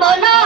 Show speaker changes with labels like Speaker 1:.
Speaker 1: Mambo no